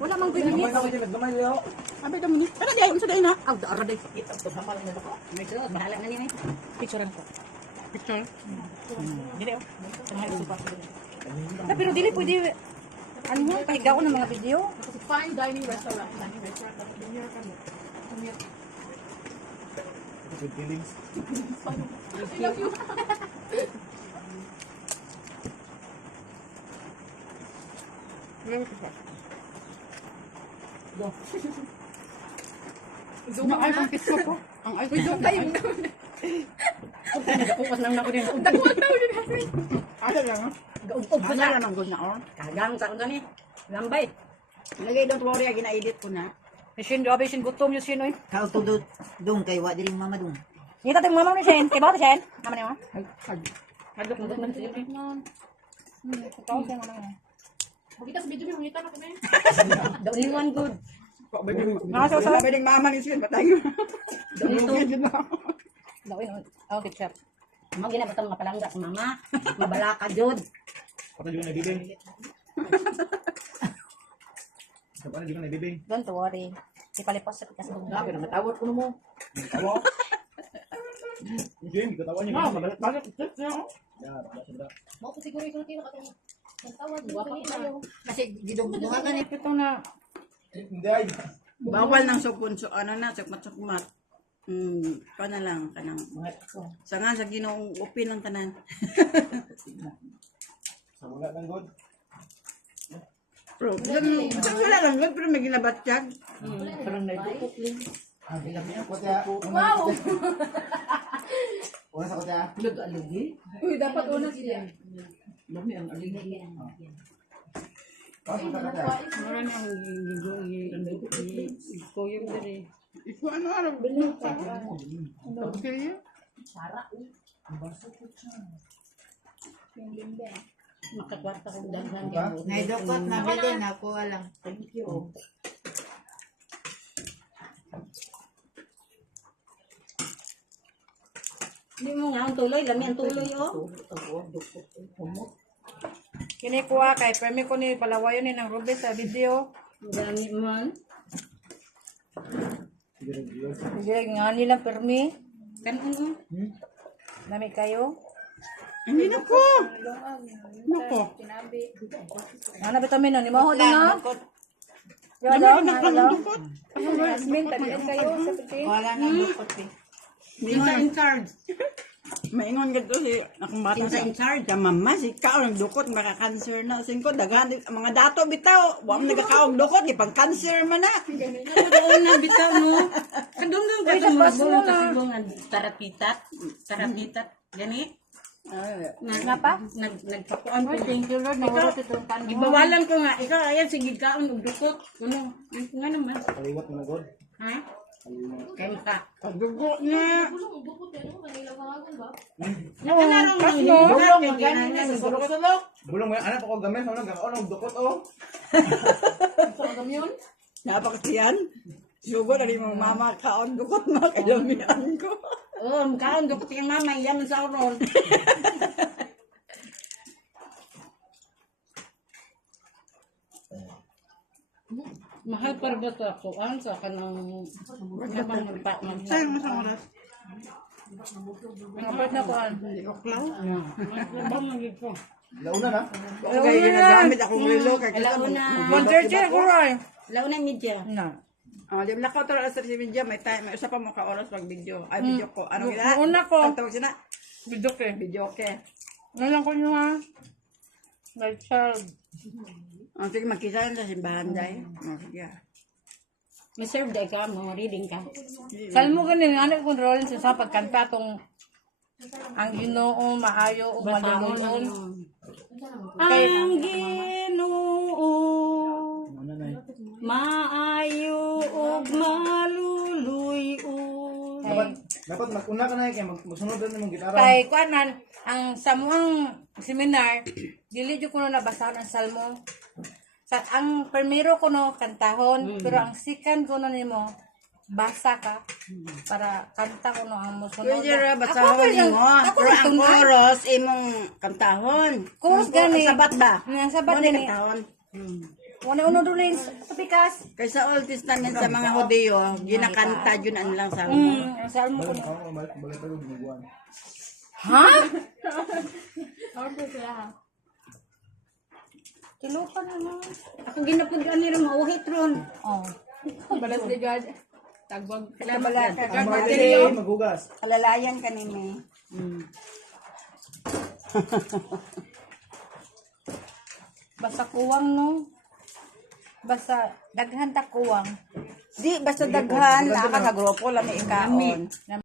Wala mang binigit. Gamay yo. Abi damo ni. Ano di ay unsa day na? Aw, dara day. Ito to hamal na ko. May sunod bahala na niya. Picturean ko. Picture. Dili oh. Sanay supa. Na pero dili pwede ano mo pahigaw ng mga video. Fine dining restaurant. Dining restaurant. Dinner kami. Good feelings. I love you. Zoom Ang iPhone picture ko. Ang iPhone Zoom tayo. Nagapukas lang na ko din. Dagwag daw yun natin. Ano lang ha? Gaugog ko Ano na. lang ang good na or? Kagang sa ko ni. Lambay. Lagay don't worry gina-edit ko na. Shin job shin gutom yung shin oy. Kau tu dong kay wa diri mama dong. Kita teng mama ni shin. Kay ba shin? Nama ni mo? Hadlok mo man siya. Ikaw sa mga na. Makita sa video mo, makita na kami. The only one good. Nasa sa pwedeng mama ni Sin patay. Dito. Dawin oh picture. Mga ginabata mga palangga sa mama. Mabala ka jud. Patay juga na bibing. Kapag juga na bibing. Don't worry. Ipalipos sa pikas ng Grabe na matawad ko mo. Tawa. Bibing, katawa niya. Ah, mabalik picture. Ya, bala sobra. Mau ko siguro ikaw kaya katong nagtawad. Guwapa ka tayo. Kasi gidong-gidongan ni Ito na Hindi ay. bawal ng supunso ano na sukmat-sukmat. Pa na lang kanang sangan sa Ginoong upin ng tanan. Sa mga nang god. Problem wala lang good pero may ginabatyag. Parang naidukot din. Ah, bilang niya ko ta. Wow! Una sa ko ta. Lag-alugi. Uy, dapat una siya. Lami ang aligi. Ah, sa ka ta. Marami ang koyong diri. Ito ano araw bilhin ka. Okay. Makakwarta kong daghan Diba? yan. naidukot na bilin ako lang. Thank you. Hindi mo nga ang tuloy, lami ang tuloy oh. Kini kuha kay premi ko ni palawayo ni ng Ruby sa video. Dami man. Sige nga nila permi. Kanon Dami kayo. Hindi na ko. Nako. Ano vitamin na ni mo din na? Yo daw na daw. Jasmine tabian kayo sa puti. Wala nang dukot eh. Minsa in charge. Maingon gadto si akong bata sa in charge. Ya mama si kao ng dukot maka-cancer na usin ko daghan ang mga dato bitaw. Wa mo nagakaog dukot di pang cancer man na. Oo na bitaw no. Kadunggang ka mo bulong kasi bulong tarapitat gani. Nga pa? Nagpakuan ko. Thank you Lord. Nawala sa itong tanong. Ibawalan ko nga, ikaw ayan sige kaon og dukot. Kuno, nga naman. Kaliwat mo na god. Ha? Kay maka. Pagdugo na. Bulong, bukod yan. Manila pangalan ba? Nakanarong Kas lang no? yun. Bulong yung ganin na sa sulok-sulok. Bulong mo anak ko gamay sa nang gakaon og dukot oh. Sa agam yun? Napakasiyan. Sugo na rin mga mama kaon dukot mga kailamian ko. Oo, kaon dukot yung mama, yan ang sauron. Mahal para ba sa kuan sa kanang nabang Sa'yo mo sa oras. Kapag na kuan. Hindi ko klaw. nabang magig ko. Launa na. Okay, ginagamit akong relo. Alauna. 1:30 ako rin. Launa media. Na. Di ba lakaw talaga sa si media, may time, may usa pa mga ka-oras pag video. Ay, video ko. Ano gila? Una ko. Ang tawag sila? Video ke. Video ke. Ngayon ko nyo ha. My child. Sige, makita yun sa simbahan dahil. Sige. May serve day ka, mga reading ka. Salmo ganin, ano kung rolin sa pagkanta tong ang Ginoo maayo o malimuyon. Ang Ginoo Ano na. maayo ug maluluy-uy. Dapat mag-una ka na kay magsunod na mong gitara. Kay kuanan ang samuang seminar dili jud kuno nabasahan ang salmo. Sa ang primero kuno kantahon, pero ang second kuno nimo basa ka para kanta kuno ang musunod. Pwede ra basahon mo. Pero ang chorus imong kantahon. Chorus gani. Sabat ba? Ang sabat Ano din. kantahon? Una-una doon rin sa pikas. Kaysa Old Testament sa mga Hudyo, ginakanta yun ang lang sa mo. Ang salmo ko. Ako balik pa rin gumagawa. Ha? Order sila ha. Kilupan na na. Ako ginapod ka nila mauhit ron. Oh. Balas ni God. Tagbag. Ang mga dili maghugas. Alalayan ka ni May. Basta kuwang no. Basta daghan ta kuwang. Di, basta daghan, naka sa grupo lang may ikaon.